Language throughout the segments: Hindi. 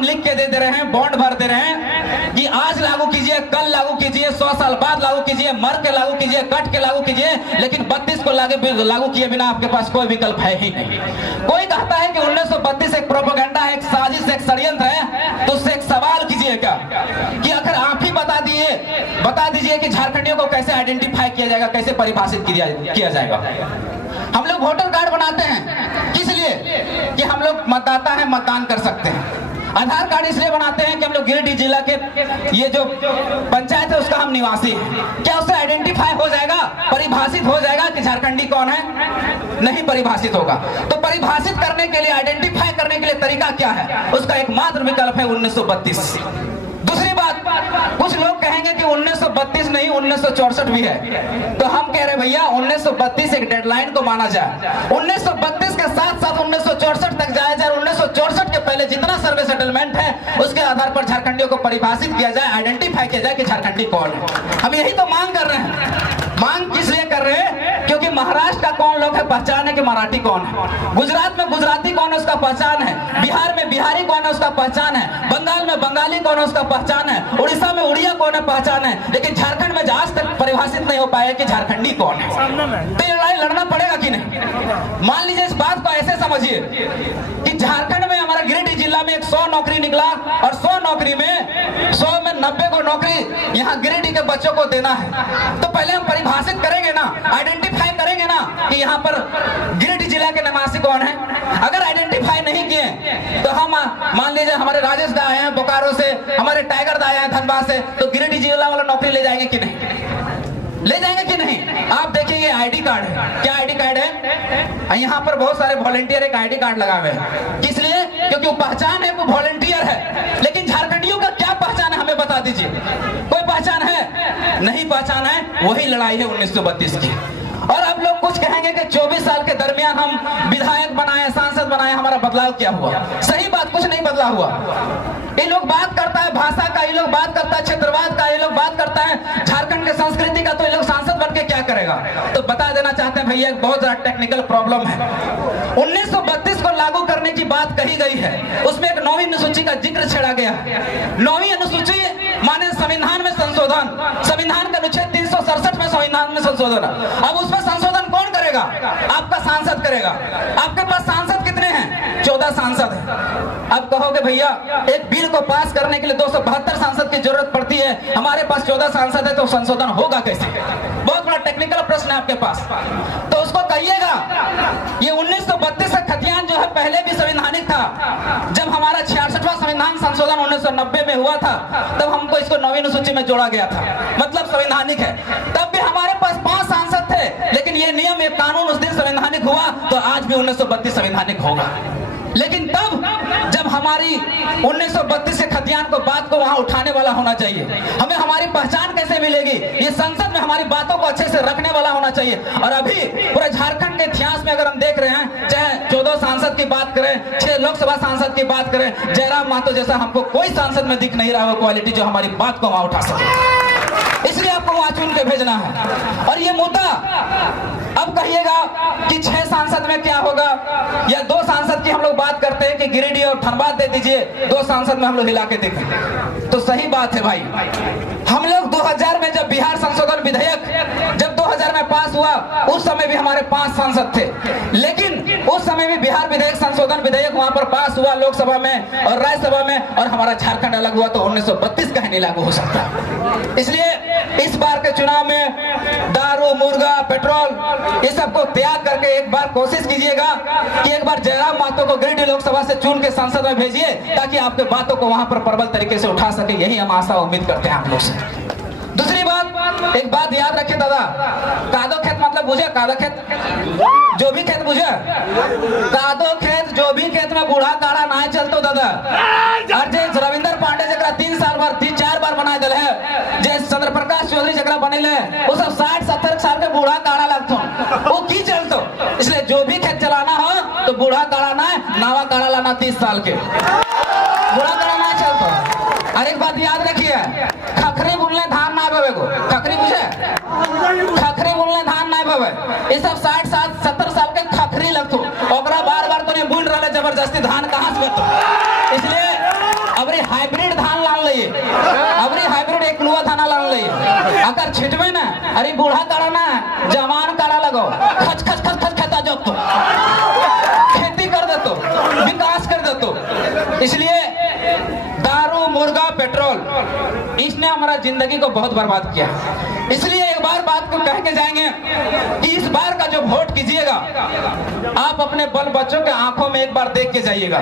हम लिख के दे रहे हैं, बॉन्ड भर दे रहे हैं कि आज लागू कीजिए, कल लागू कीजिए, 100 साल बाद लागू कीजिए, मर के लागू कीजिए, कट के लागू कीजिए, लेकिन 32 को लागू किए बिना आपके पास कोई विकल्प है ही नहीं। कोई कहता है कि 1932 एक प्रोपेगेंडा है, एक साजिश, एक षड्यंत्र है, तो उससे एक सवाल कीजिएगा कि अगर आप ही बता दीजिए कि झारखंडियों को कैसे आइडेंटिफाई किया जाएगा, कैसे परिभाषित किया जाएगा। हम लोग वोटर कार्ड बनाते हैं किस लिए? कि हम लोग मतदाता हैं, मतदान कर सकते हैं। आधार कार्ड इसलिए बनाते हैं कि हम लोग गिरिडीह जिला के ये जो पंचायत है उसका हम निवासी हैं। क्या उससे आइडेंटिफाई हो जाएगा, परिभाषित हो जाएगा कि झारखंडी कौन है? नहीं परिभाषित होगा। तो परिभाषित करने के लिए, आइडेंटिफाई करने के लिए तरीका क्या है? उसका एकमात्र विकल्प है 1932। दूसरी बात, कुछ लोग कहेंगे कि 1932 नहीं 1964 भी है, तो हम कह रहे भैया 1932 एक डेडलाइन को माना जाए। 1932 के साथ साथ 1964 तक जाया जाए। 1964 के पहले जितना सर्वे सेटलमेंट है उसके आधार पर झारखंडियों को परिभाषित किया जाए, आइडेंटिफाई किया जाए कि झारखंडी कौन है। हम यही तो मांग कर रहे हैं। मांग किस लिए कर रहे हैं? क्योंकि महाराष्ट्र का कौन लोग है पहचान है कि मराठी कौन है, गुजरात में गुजराती कौन है उसका पहचान है, बिहार में बिहारी कौन है उसका पहचान है, बंगाल में बंगाली कौन है उसका पहचान है, उड़ीसा में उड़िया कौन है पहचान है, लेकिन झारखंड में आज तक परिभाषित नहीं हो पाया कि झारखंडी कौन है। तो ये लड़ाई लड़ना पड़ेगा कि नहीं? मान लीजिए इस बात को ऐसे समझिए कि झारखंड में हमारा गिरिडीह जिला में 100 नौकरी निकला और 100 नौकरी में 100 में 90 को नौकरी यहाँ गिरिडीह के बच्चों को देना है। तो पहले हम परिभाषित करेंगे ना, आइडेंटिफाई करेंगे ना कि यहाँ पर गिरिडीह जिला के निवासी कौन है। अगर आइडेंटिफाई नहीं किए तो हम मान लीजिए हमारे राजेश दा आए हैं बोकारो से, हमारे टाइगर दा आए हैं धनबाद से, तो गिरिडीह जिला वाला नौकरी ले जाएंगे कि नहीं? ले जाएंगे कि नहीं? आप देखिए ये आईडी कार्ड है। क्या आईडी कार्ड है? यहाँ पर बहुत सारे वॉलंटियर एक आईडी कार्ड लगाए हुए हैं। किस लिए? क्योंकि वो पहचान है, वो वॉलंटियर है। लेकिन झारखंडियों का क्या पहचान है हमें बता दीजिए। कोई पहचान है? नहीं पहचान है। वही लड़ाई है 1932 की। और अब लोग कुछ कहेंगे कि 24 साल के दरमियान हम विधायक बनाए, सांसद बनाए, हमारा बदलाव क्या हुआ? सही बात, कुछ नहीं बदला हुआ। ये लोग बात करता है भाषा का, ये लोग बात करता है क्षेत्रवाद का, ये लोग बात करता है झारखंड के संस्कृति का, तो ये लोग सांसद बन के क्या करेगा? तो बता देना चाहते हैं भैया एक बहुत ज्यादा टेक्निकल प्रॉब्लम है। 1932 को लागू करने की बात कही गई है, उसमें एक 9वीं अनुसूची का जिक्र छेड़ा गया। 9वीं अनुसूची माने संविधान में संशोधन, संविधान का अनुच्छेद 367 में संविधान में संशोधन। अब उसमें संशोधन कौन करेगा? आपका सांसद करेगा। आपके पास सांसद कितने हैं? 14 सांसद हैं। अब कहोगे भैया एक बिल को पास करने के लिए 272 सांसद की जरूरत पड़ती है, हमारे पास 14 सांसद है, तो संशोधन होगा कैसे? बहुत बड़ा टेक्निकल प्रश्न है आपके पास। तो उसको कहिएगा ये 1932 का खतियान जो है पहले भी संवैधानिक था। जब हमारा 66वां संविधान संशोधन 1990 में हुआ था तब हमको इसको 9वीं अनुसूची में जोड़ा गया था, मतलब संवैधानिक है। तब भी हमारे पास 5 सांसद थे, लेकिन ये नियम, ये कानून उस दिन संवैधानिक हुआ तो आज भी 1932 संवैधानिक होगा। लेकिन तब जब हमारी 1932 के खतियान को बात को वहां उठाने वाला होना चाहिए, हमें हमारी पहचान कैसे मिलेगी? ये संसद में हमारी बातों को अच्छे से रखने वाला होना चाहिए। और अभी पूरे झारखंड के इतिहास में अगर हम देख रहे हैं, चाहे 14 सांसद की बात करें, 6 लोकसभा सांसद की बात करें, जयराम महतो जैसा हमको कोई सांसद में दिख नहीं रहा वो क्वालिटी जो हमारी बात को वहां उठा सके। इसलिए आपको वहां चुन के भेजना है। और ये मुद्दा अब कहिएगा कि 6 सांसद में क्या होगा, या 2 सांसद की हम लोग बात करते हैं कि गिरिडीह और धनबाद दे दीजिए, 2 सांसद में हम लोग हिला के देखें। तो सही बात है भाई, हम लोग 2000 में जब बिहार संशोधन विधेयक जब 2000 में पास हुआ उस समय भी हमारे 5 सांसद थे, लेकिन उस समय भी बिहार विधेयक संशोधन विधेयक वहां पर पास हुआ लोकसभा में और राज्यसभा में, और हमारा झारखंड अलग हुआ तो 1932 का नहीं लागू हो सकता। इसलिए इस बार के चुनाव में दारू, मुर्गा, पेट्रोल ये सबको त्याग करके एक बार कोशिश कीजिएगा कि एक बार जयराम महतो को गिरिडीह लोकसभा से चुन के संसद में भेजिए, ताकि आपके बातों को वहां पर प्रबल तरीके से उठा सके। यही हम आशा उम्मीद करते हैं आप लोग से। दूसरी बात, एक बात याद रखे दादा, कादो खेत मतलब बुझे? कादो खेत जो भी खेत बुझे, कादो खेत जो भी खेत में बूढ़ा काड़ा ना चलतो दादा। अर्जे रविंदर पांडे जरा 3 साल बार 3-4 बार बनाए दिल है, जे चंद्र प्रकाश चौधरी जरा बनेले वो सब 60-70 साल के बूढ़ा काड़ा लगतो, वो की चलतो। इसलिए जो भी खेत चलाना हो तो बूढ़ा काड़ा ना, नावा काड़ा लाना 30 साल के, बूढ़ा काड़ा ना चलतो। और एक बात याद रखिए, खखरी बुनले धान ना बवे को, खखरी बुझे? खखरी बुनले धान ना बवे, ये सब 60-70 साल के खखरी लगतो, ओकरा बार-बार तो नहीं बुन रहे जबरदस्ती धान कहां से बतो। इसलिए हाइब्रिड धान लान लिए, अबरी हाइब्रिड एक लुआ धाना लान लिए, अगर छिटवे ना अरे बूढ़ा काड़ा ना जवान काड़ा लगो खच खच खच खच खाता जब तो खेती कर दे तो विकास कर दे तो। इसलिए दारू मुर्गा पेट्रोल इसने हमारा जिंदगी को बहुत बर्बाद किया। इसलिए एक बार बात को कह के जाएंगे कि इस बार का जो वोट कीजिएगा आप अपने बल बच्चों के आंखों में एक बार देख के जाइएगा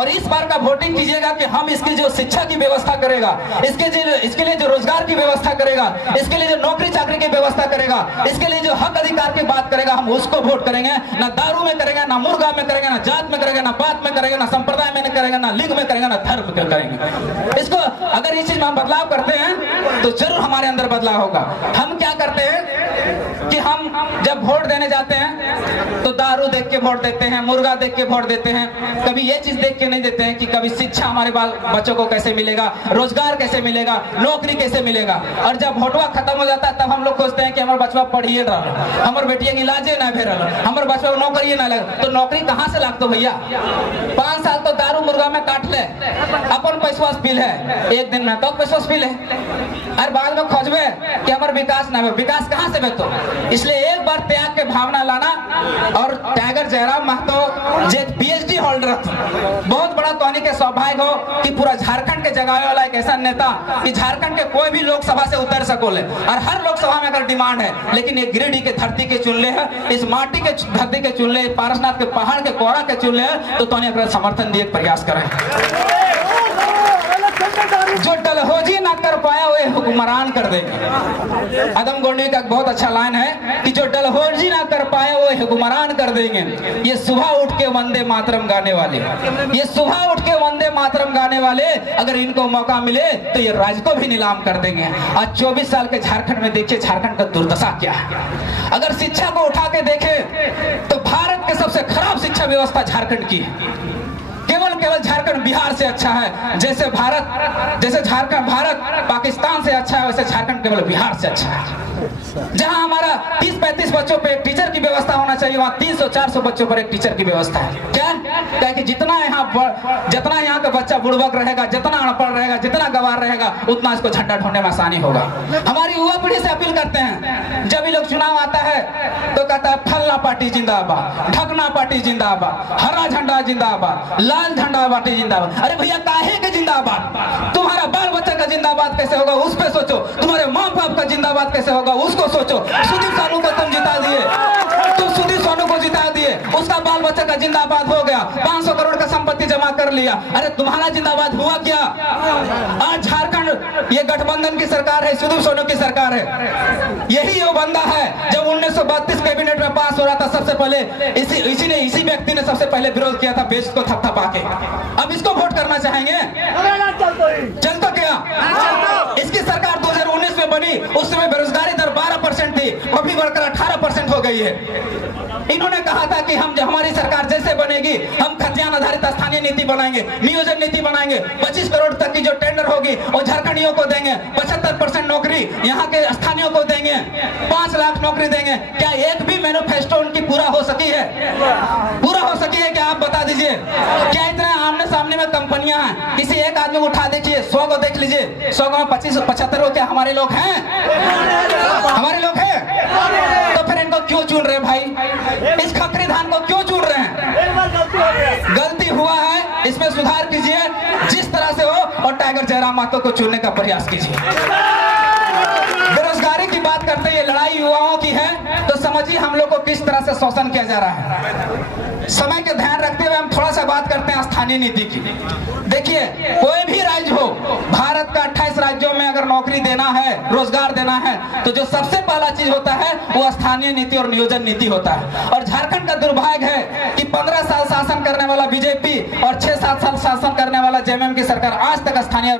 और इस बार का वोटिंग कीजिएगा कि हम इसकी जो शिक्षा की व्यवस्था करेगा, इसके लिए जो रोजगार की व्यवस्था करेगा, इसके लिए जो नौकरी चाकरी की व्यवस्था करेगा, इसके लिए जो हक अधिकार की बात करेगा, हम उसको वोट करेंगे। ना दारू में करेंगे, ना मुर्गा में करेंगे, ना जात में करेंगे, ना पात में करेंगे, ना संप्रदाय में करेंगे, ना लिंग में करेंगे, ना धर्म में करेंगे। इसको अगर इस चीज में हम बदलाव करते हैं तो जरूर हमारे अंदर बदलाव होगा। हम क्या करते हैं कि हम जब वोट देने जाते हैं तो दारू देख के वोट देते हैं, मुर्गा देख के वोट देते हैं, कभी ये चीज देख के नहीं देते हैं कि कभी शिक्षा हमारे बाल बच्चों को कैसे मिलेगा, रोजगार कैसे मिलेगा, नौकरी कैसे मिलेगा। और जब वोटवा खत्म हो जाता है तब हम लोग सोचते हैं कि हमारे बचवा पढ़िए रहा, हमारे बेटिया के इलाजे ना भेल, हमारे बचवा नौकरी ना लगे। तो नौकरी कहाँ से लागतो भैया? 5 साल तो दारू मुर्गा में काट ले, अपन पैसा पील है, एक दिन में तो पैसा पील है, और बाद में खोजबे कि हमारे विकास ना हो। विकास कहाँ से बेतो? इसलिए एक बार त्याग के भावना लाना। और टाइगर जयराम महतो जे PhD होल्डर बहुत बड़ा तोहनी के सौभाग्य हो कि पूरा झारखंड के जगावे वाला एक ऐसा नेता कि झारखंड के कोई भी लोकसभा से उतर सकोले और हर लोकसभा में अगर डिमांड है, लेकिन ये गिरिडीह के धरती के चुनले है, इस माटी के धरती के चुनले, पारसनाथ के पहाड़ के कोड़ा के चुनले है, तो तोहनी अपना समर्थन दिए प्रयास करें। जो डलहोजी ना कर पाया वो हुक्मरान कर देंगे। आदम गोंडी का बहुत अच्छा लाइन है कि जो डलहोजी ना कर पाए वो हुक्मरान कर देंगे। ये सुबह उठ के वंदे मातरम गाने वाले, ये सुबह उठ के वंदे मातरम गाने वाले अगर इनको मौका मिले तो ये राज्य को भी नीलाम कर देंगे। आज 24 साल के झारखंड में देखिए झारखंड का दुर्दशा क्या है। अगर शिक्षा को उठा के देखे तो भारत के सबसे खराब शिक्षा व्यवस्था झारखंड की है। केवल झारखंड बिहार से अच्छा है। जैसे झारखंड भारत पाकिस्तान से अच्छा है, वैसे झारखंड केवल बिहार से अच्छा है। जहां हमारा 30-35 बच्चों पे एक टीचर की व्यवस्था होना चाहिए, वहां 300-400 बच्चों पर एक टीचर की व्यवस्था है। क्या कि जितना यहाँ का बच्चा बुड़बक रहेगा, जितना अनपढ़ रहेगा, जितना गवार रहेगा, उतना इसको झंडा ढूंढने में आसानी होगा। हमारी युवा पीढ़ी से अपील करते हैं, जब भी लोग चुनाव आता है तो कहता है फलना पार्टी जिंदाबाद, ढकना पार्टी जिंदाबाद, हरा झंडा जिंदाबाद, लाल झंडा पार्टी जिंदाबाद। अरे भैया काहे के जिंदाबाद? तुम्हारा बाल बच्चा का जिंदाबाद कैसे होगा उस पे सोचो, तुम्हारे माँ बाप का जिंदाबाद कैसे होगा उसको सोचो। सुदीप सानू को तुम जिता दिए, तुम सुदीप सानू को जिता दिए, उसका बाल बच्चा का जिंदाबाद हो गया, 500 करोड़ का संपत्ति जमा कर लिया। अरे तुम्हारा जिंदाबाद हुआ क्या? आज झारखंड ये गठबंधन की सरकार है, सुदीप सोनू की सरकार है। यही वो बंदा है जब 1932 कैबिनेट में पास हो रहा था, सबसे पहले इसी व्यक्ति ने सबसे पहले विरोध किया था बेस्ट को थपथपा के। अब इसको वोट करना चाहेंगे? चलता क्या? इसकी सरकार 2019 में बनी, उस समय बेरोजगारी दर 12% थी, अभी बढ़कर 18% हो गई है। इन्होंने कहा था कि हम हमारी सरकार जैसे बनेगी हम खतियान आधारित स्थानीय नीति बनाएंगे, नियोजन नीति बनाएंगे, 25 करोड़ तक की जो टेंडर होगी वो झारखंडियों को देंगे, 75% नौकरी यहाँ के स्थानीयों को देंगे, 5 लाख नौकरी देंगे। क्या एक भी मैनिफेस्टो उनकी पूरा हो सकी है? पूरा हो सकी है? क्या आप बता दीजिए। क्या इतने आमने सामने में कंपनियां हैं, किसी एक आदमी को उठा देखिए, 100 को देख लीजिए, 100 में 25-75 हो क्या हमारे लोग हैं? हमारे लोग हैं? तो फिर इनको क्यों चुन रहे भाई? इस खखरी धान को क्यों चुन रहे हैं? गलती हुआ है, इसमें सुधार कीजिए जिस तरह से हो, और टाइगर जयराम महतो को चुनने का प्रयास कीजिए। बेरोजगारी की बात करते हैं, ये लड़ाई युवाओं की है, तो समझिए हम लोग को किस तरह से शोषण किया जा रहा है। समय के ध्यान रखते हुए हम थोड़ा सा बात करते हैं स्थानीय नीति की। देखिए कोई भी राज्य हो, भारत का 28 राज्यों में अगर नौकरी देना है, रोजगार देना है, तो जो सबसे पहला चीज होता है वो स्थानीय नीति और नियोजन नीति होता है। और झारखंड का दुर्भाग्य है कि 15 साल शासन करने वाला बीजेपी और 6-7 साल शासन करने वाला जेएमएम की सरकार आज तक स्थानीय